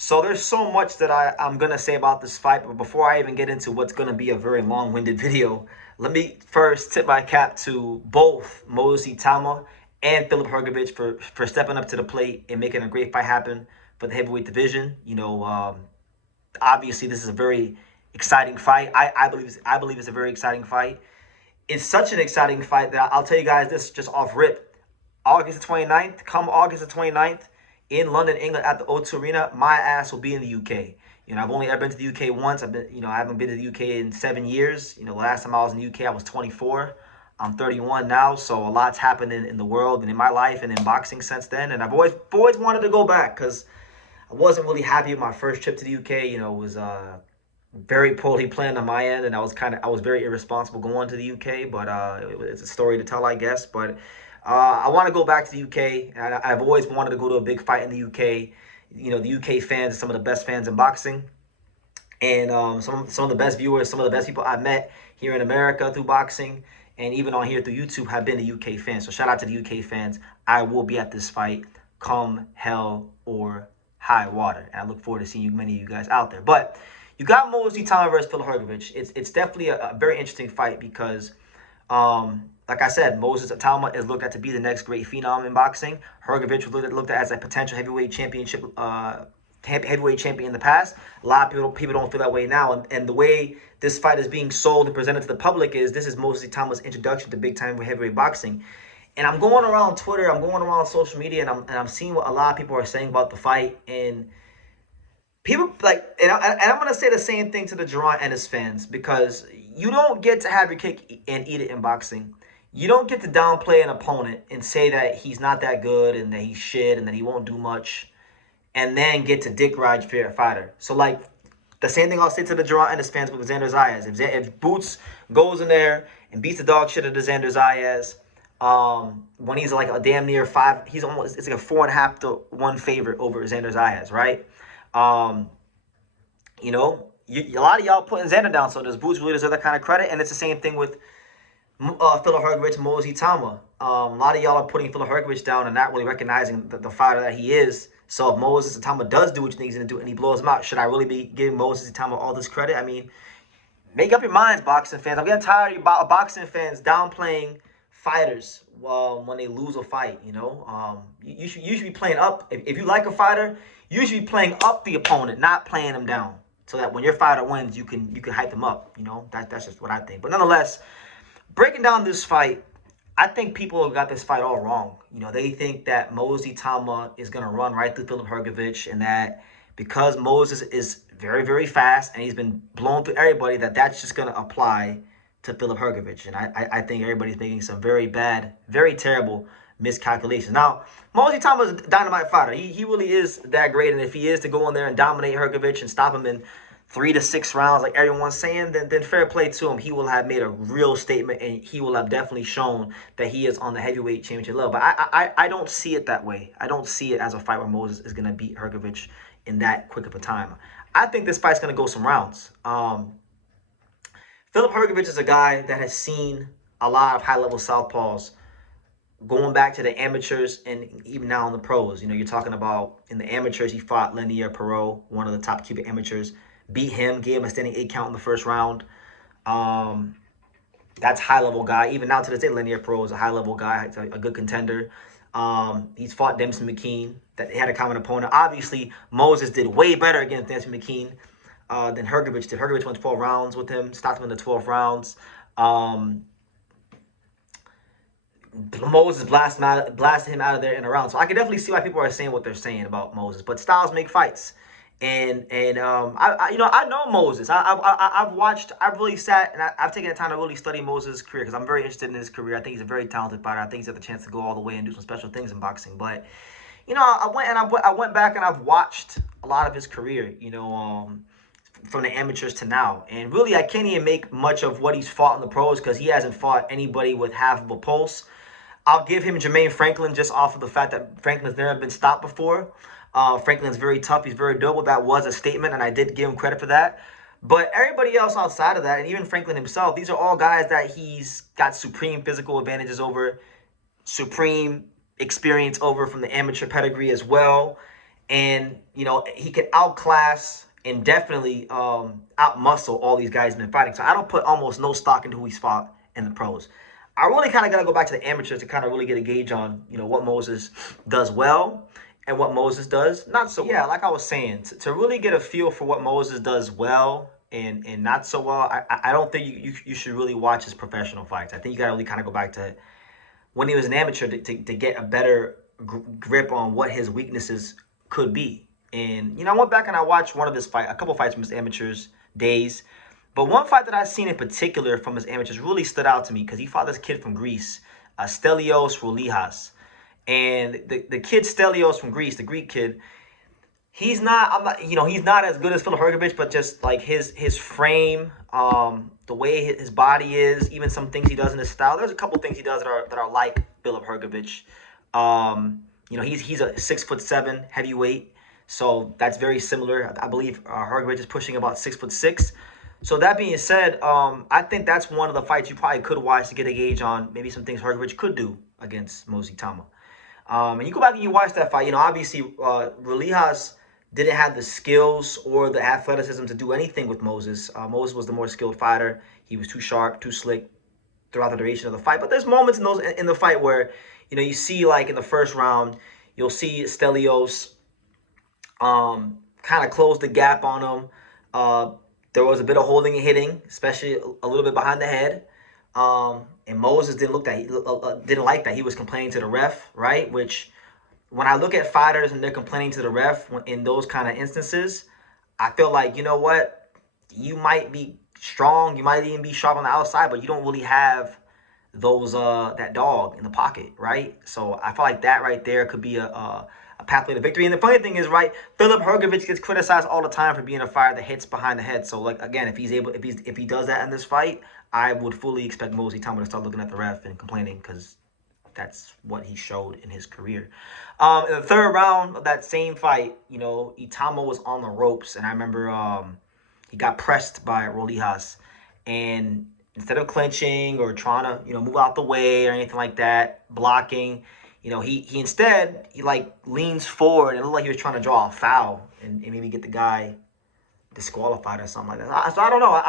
So there's so much that I'm going to say about this fight, but before I even get into what's going to be a very long-winded video, let me first tip my cap to both Moses Itauma and Filip Hrgovic for stepping up to the plate and making a great fight happen for the heavyweight division. Obviously this is a very exciting fight. I believe it's a very exciting fight. It's such an exciting fight that I'll tell you guys this just off rip. August the 29th, come August the 29th, in London, England, at the O2 Arena, my ass will be in the UK. I've only ever been to the UK once. I haven't been to the UK in 7 years. The last time I was in the UK, I was 24. I'm 31 now, so a lot's happened in the world and in my life and in boxing since then. And I've always wanted to go back because I wasn't really happy with my first trip to the UK. It was very poorly planned on my end, and I was very irresponsible going to the UK. But it's a story to tell, I guess. But I want to go back to the UK. And I've always wanted to go to a big fight in the UK. The UK fans are some of the best fans in boxing, and some of the best viewers, some of the best people I've met here in America through boxing, and even on here through YouTube have been the UK fans. So shout out to the UK fans. I will be at this fight, come hell or high water, and I look forward to seeing many of you guys out there. But you got Moses Itauma versus Filip Hrgovic. It's definitely a very interesting fight because, like I said, Moses Itauma is looked at to be the next great phenom in boxing. Hrgovic was looked at as a potential heavyweight championship, heavyweight champion in the past. A lot of people don't feel that way now, and the way this fight is being sold and presented to the public is this is Moses Itauma's introduction to big time heavyweight boxing. And I'm going around Twitter, I'm going around social media, and I'm seeing what a lot of people are saying about the fight, and people and I'm gonna say the same thing to the Duran Ennis fans, because you don't get to have your cake and eat it in boxing. You don't get to downplay an opponent and say that he's not that good and that he's shit and that he won't do much, and then get to dick ride your favorite fighter. So the same thing I'll say to the Duran Ennis fans with Xander Zayas. If Boots goes in there and beats the dog shit out of Xander Zayas, when he's like a damn near it's like a 4.5 to 1 favorite over Xander Zayas, right? A lot of y'all putting Xander down, so does Boots really deserve that kind of credit? And it's the same thing with Filip Hrgovic and Moses Itauma. A lot of y'all are putting Filip Hrgovic down and not really recognizing the fighter that he is. So if Moses Itauma does do what you think he's going to do and he blows him out, should I really be giving Moses Itauma all this credit? I mean, make up your minds, boxing fans. I'm getting tired of boxing fans downplaying fighters when they lose a fight. You should be playing up. If you like a fighter, you should be playing up the opponent, not playing them down, so that when your fighter wins, you can hype them up. That's just what I think. But nonetheless, breaking down this fight, I think people have got this fight all wrong. They think that Moses Itauma is going to run right through Filip Hrgovic, and that because Moses is very, very fast and he's been blown through everybody, that's just going to apply to Filip Hrgovic. And I think everybody's making some very bad, very terrible miscalculations. Now, Moses Itauma is a dynamite fighter. He really is that great, and if he is to go in there and dominate Hrgovic and stop him in 3 to 6 rounds, like everyone's saying, then fair play to him. He will have made a real statement, and he will have definitely shown that he is on the heavyweight championship level. But I don't see it that way. I don't see it as a fight where Moses is going to beat Hrgovic in that quick of a time. I think this fight's going to go some rounds. Filip Hrgovic is a guy that has seen a lot of high-level southpaws going back to the amateurs and even now in the pros. You're talking about in the amateurs, he fought Lenier Perot, one of the top Cuban amateurs. Beat him, gave him a standing 8 count in the first round. That's high-level guy. Even now to this day, Lenier Perot is a high-level guy. He's a good contender. He's fought Dempsey McKean. That had a common opponent. Obviously, Moses did way better against Dempsey McKean than Hrgovic did. Hrgovic went 12 rounds with him, stopped him in the 12 rounds. Moses blasted him out of there in a round. So I can definitely see why people are saying what they're saying about Moses. But styles make fights. I know Moses. I've really sat and I've taken the time to really study Moses' career because I'm very interested in his career. I think he's a very talented fighter. I think he's got the chance to go all the way and do some special things in boxing. But I went back and I've watched a lot of his career. From the amateurs to now, and really I can't even make much of what he's fought in the pros because he hasn't fought anybody with half of a pulse. I'll give him Jermaine Franklin just off of the fact that Franklin's never been stopped before. Franklin's very tough. He's very durable. That was a statement, and I did give him credit for that. But everybody else outside of that, and even Franklin himself, these are all guys that he's got supreme physical advantages over, supreme experience over from the amateur pedigree as well. And, you know, he can outclass and definitely outmuscle all these guys been fighting. So I don't put almost no stock into who he's fought in the pros. I really kind of got to go back to the amateurs to kind of really get a gauge on, you know, what Moses does well and what Moses does not so well. Yeah, like I was saying, to really get a feel for what Moses does well and not so well, I don't think you should really watch his professional fights. I think you got to really kind of go back to when he was an amateur to get a better grip on what his weaknesses could be. And, you know, I went back and I watched one of his a couple fights from his amateurs days. But one fight that I've seen in particular from his amateurs really stood out to me because he fought this kid from Greece, Stelios Roulijas. And the kid Stelios from Greece, the Greek kid, he's not, you know, he's not as good as Filip Hrgovic, but just like his frame, the way his body is, even some things he does in his style. There's a couple things he does that are like Filip Hrgovic. You know, he's a 6'7" heavyweight, so that's very similar. I believe Hrgovic is pushing about 6'6". So that being said, I think that's one of the fights you probably could watch to get a gauge on maybe some things Hrgovic could do against Moses Itauma. And you go back and you watch that fight. You know, obviously, Roulijas didn't have the skills or the athleticism to do anything with Moses. Moses was the more skilled fighter. He was too sharp, too slick throughout the duration of the fight. But there's moments in the fight where, you know, you see like in the first round, you'll see Stelios kind of close the gap on him. There was a bit of holding and hitting, especially a little bit behind the head. And Moses didn't like that. He was complaining to the ref, right? Which, when I look at fighters and they're complaining to the ref in those kind of instances, I feel like, you know what? You might be strong, you might even be sharp on the outside, but you don't really have those that dog in the pocket, right? So I feel like that right there could be a pathway to victory. And the funny thing is, right, Filip Hrgovic gets criticized all the time for being a fighter that hits behind the head. So, like, again, if he does that in this fight, I would fully expect Moses Itauma to start looking at the ref and complaining, because that's what he showed in his career. In the third round of that same fight, you know, Itauma was on the ropes, and I remember he got pressed by Roulijas, and instead of clinching or trying to, you know, move out the way or anything like that, blocking, you know, he instead like leans forward and it looked like he was trying to draw a foul and maybe get the guy disqualified or something like that. So I don't know.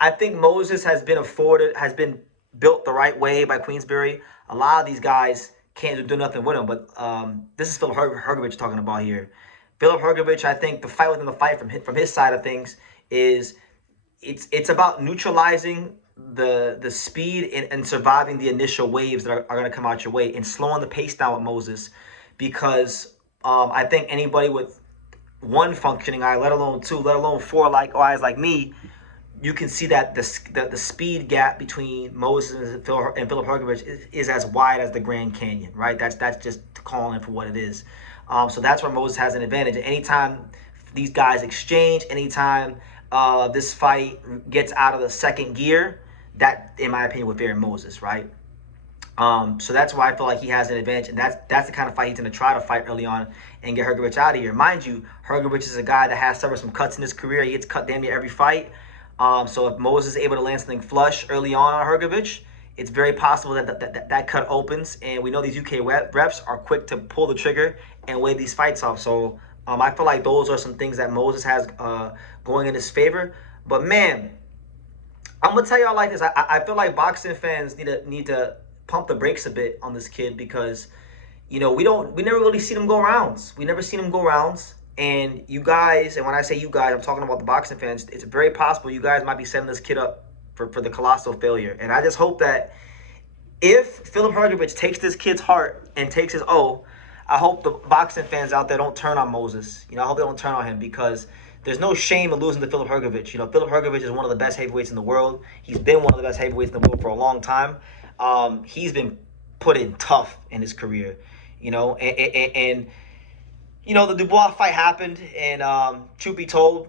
I think Moses has been built the right way by Queensberry. A lot of these guys can't do nothing with him, but this is Filip Hrgovic talking about here. Filip Hrgovic, I think the fight within the fight from his side of things is it's about neutralizing the speed and surviving the initial waves that are going to come out your way and slowing the pace down with Moses, because I think anybody with one functioning eye, let alone two, let alone four eyes like me, you can see that the speed gap between Moses and Filip Hrgovic is as wide as the Grand Canyon, right? That's just calling for what it is. So that's where Moses has an advantage. And anytime these guys exchange, anytime this fight gets out of the second gear, that, in my opinion, would favor Moses, right? So that's why I feel like he has an advantage, and that's the kind of fight he's going to try to fight early on and get Hrgovic out of here. Mind you, Hrgovic is a guy that has suffered some cuts in his career. He gets cut damn near every fight. So if Moses is able to land something flush early on Hrgovic, it's very possible that cut opens. And we know these UK refs are quick to pull the trigger and wave these fights off. So I feel like those are some things that Moses has going in his favor. But man, I'm gonna tell y'all like this. I feel like boxing fans need to pump the brakes a bit on this kid, because, you know, we never really seen him go rounds. We never seen him go rounds. And you guys, and when I say you guys, I'm talking about the boxing fans, it's very possible you guys might be setting this kid up for the colossal failure. And I just hope that if Filip Hrgovic takes this kid's heart and takes his O, I hope the boxing fans out there don't turn on Moses. You know, I hope they don't turn on him, because there's no shame in losing to Filip Hrgovic. You know, Filip Hrgovic is one of the best heavyweights in the world. He's been one of the best heavyweights in the world for a long time. He's been put in tough in his career, you know, and you know, the Dubois fight happened, and truth be told,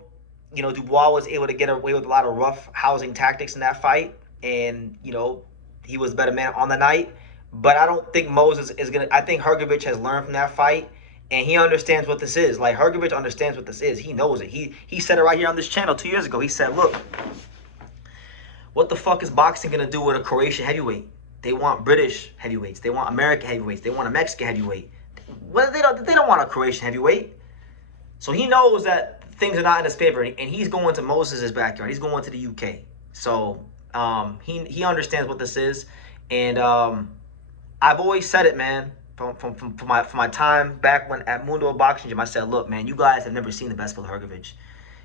you know, Dubois was able to get away with a lot of rough housing tactics in that fight, and, you know, he was a better man on the night. But I don't think Moses is going to – I think Hrgovic has learned from that fight, and he understands what this is. Like, Hrgovic understands what this is. He knows it. He said it right here on this channel 2 years ago. He said, look, what the fuck is boxing going to do with a Croatian heavyweight? They want British heavyweights. They want American heavyweights. They want a Mexican heavyweight. Well, they don't want a Croatian heavyweight. So he knows that things are not in his favor, and he's going to Moses' backyard. He's going to the UK. So he understands what this is, and I've always said it, man. From my time back when at Mundo Boxing Gym, I said, look, man, you guys have never seen the best Filip Hrgovic.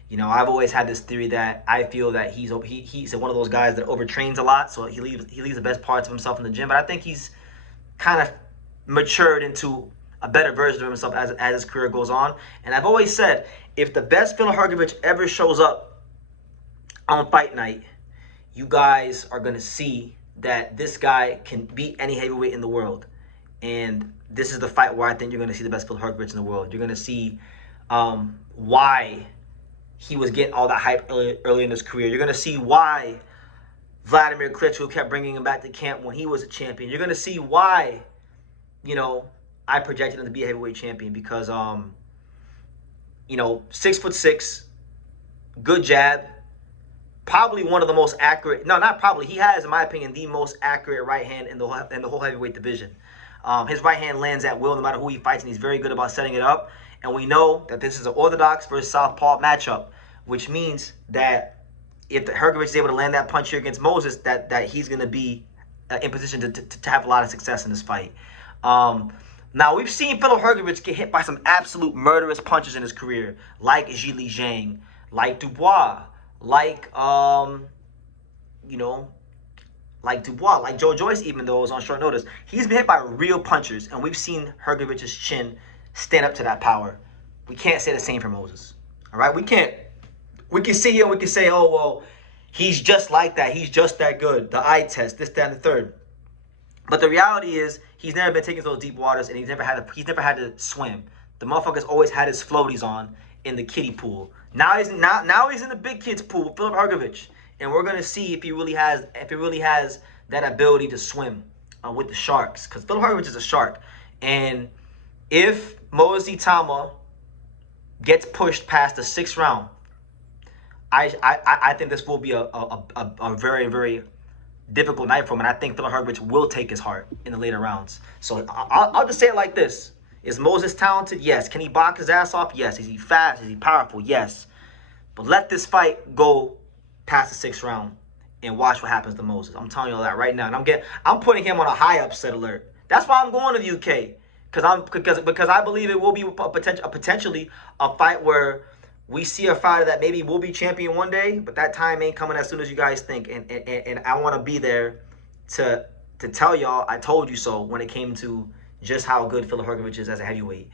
You know, I've always had this theory that I feel that he's one of those guys that overtrains a lot, so he leaves the best parts of himself in the gym. But I think he's kind of matured into a better version of himself as his career goes on. And I've always said, if the best Filip Hrgovic ever shows up on fight night, you guys are going to see that this guy can beat any heavyweight in the world. And this is the fight where I think you're going to see the best Filip Hrgovic in the world. You're going to see why he was getting all that hype early in his career. You're going to see why Vladimir Klitschko kept bringing him back to camp when he was a champion. You're going to see why, you know, I projected him to be a heavyweight champion because, you know, 6'6", good jab, probably one of the most accurate. No, not probably. He has, in my opinion, the most accurate right hand in the whole heavyweight division. His right hand lands at will no matter who he fights, and he's very good about setting it up. And we know that this is an orthodox versus southpaw matchup, which means that if Hrgovic is able to land that punch here against Moses, that he's going to be in position to have a lot of success in this fight. Now, we've seen Filip Hrgovic get hit by some absolute murderous punches in his career, like Zhili Zhang, like Dubois, like, you know, like Dubois, like Joe Joyce, even though it was on short notice. He's been hit by real punchers, and we've seen Hrgovic's chin stand up to that power. We can't say the same for Moses. All right? We can't. We can sit here and we can say, oh, well, he's just like that. He's just that good. The eye test, this, that, and the third. But the reality is, he's never been taking those deep waters, and he's never had to swim. The motherfucker's always had his floaties on in the kiddie pool. Now he's in the big kids pool with Filip Hrgovic, and we're gonna see if he really has that ability to swim with the sharks, because Filip Hrgovic is a shark. And if Moses Itauma gets pushed past the 6th round, I think this will be a very, very difficult night for him, and I think Filip Hrgovic will take his heart in the later rounds. So I'll just say it like this. Is Moses talented? Yes. Can he box his ass off? Yes. Is he fast? Is he powerful? Yes. But let this fight go past the 6th round and watch what happens to Moses. I'm telling you all that right now. And I'm putting him on a high upset alert. That's why I'm going to the UK. Because I believe it will be potentially a fight where we see a fighter that maybe will be champion one day, but that time ain't coming as soon as you guys think. And I want to be there to tell y'all I told you so when it came to just how good Filip Hrgovic is as a heavyweight.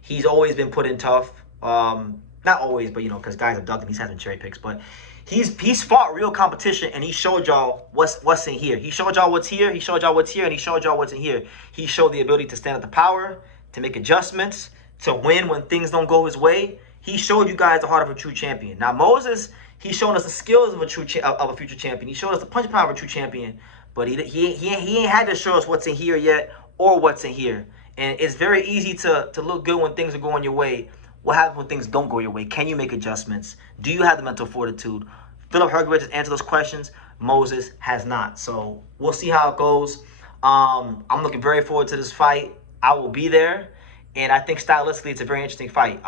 He's always been put in tough. Not always, but, you know, because guys have ducked him. He's having cherry picks. But he's fought real competition, and he showed y'all what's in here. He showed y'all what's here. He showed y'all what's here, and he showed y'all what's in here. He showed the ability to stand at the power, to make adjustments, to win when things don't go his way. He showed you guys the heart of a true champion. Now, Moses, he's shown us the skills of a future champion. He showed us the punch power of a true champion. But he ain't had to show us what's in here yet or what's in here. And it's very easy to look good when things are going your way. What happens when things don't go your way? Can you make adjustments? Do you have the mental fortitude? Filip Hrgovic has answered those questions. Moses has not. So we'll see how it goes. I'm looking very forward to this fight. I will be there. And I think stylistically, it's a very interesting fight.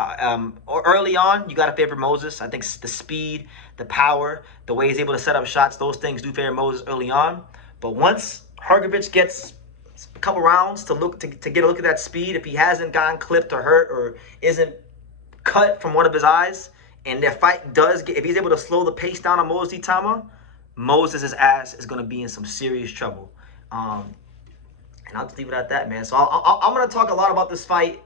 Early on, you got to favor Moses. I think the speed, the power, the way he's able to set up shots, those things do favor Moses early on. But once Hrgovic gets a couple rounds to get a look at that speed, if he hasn't gotten clipped or hurt or isn't cut from one of his eyes, and that fight if he's able to slow the pace down on Moses Itauma, Moses' ass is going to be in some serious trouble. And I'll just leave it at that, man. So I'm going to talk a lot about this fight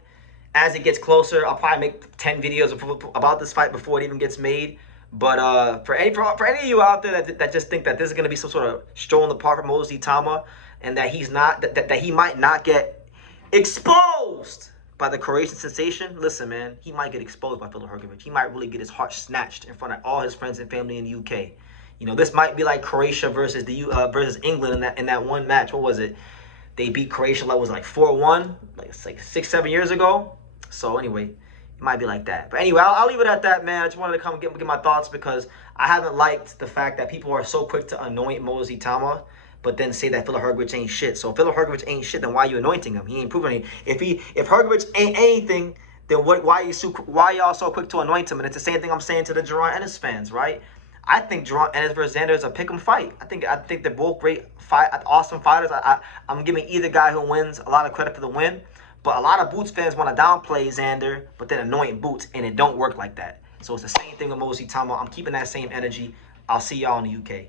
as it gets closer. I'll probably make 10 videos about this fight before it even gets made. But for any of you out there that just think that this is going to be some sort of stroll in the park for Moses Itauma, and that he might not get exposed by the Croatian sensation, listen, man, he might get exposed by Filip Hrgovic. He might really get his heart snatched in front of all his friends and family in the UK. You know, this might be like Croatia versus versus England in that one match. What was it? They beat Croatia, like, was like 4-1, like 6-7 years ago. So anyway, it might be like that. But anyway, I'll leave it at that, man. I just wanted to come get my thoughts because I haven't liked the fact that people are so quick to anoint Moses Itauma, but then say that Filip Hrgovic ain't shit. So if Filip Hrgovic ain't shit, then why are you anointing him? He ain't proven anything. If Hrgovic ain't anything, then why y'all so quick to anoint him? And it's the same thing I'm saying to the Jerron Ennis fans, right? I think Jerron Ennis versus Xander is a pick'em fight. I think they're both great awesome fighters. I'm giving either guy who wins a lot of credit for the win, but a lot of Boots fans want to downplay Xander, but then anoint Boots, and it don't work like that. So it's the same thing with Mosi Itauma. I'm keeping that same energy. I'll see y'all in the UK.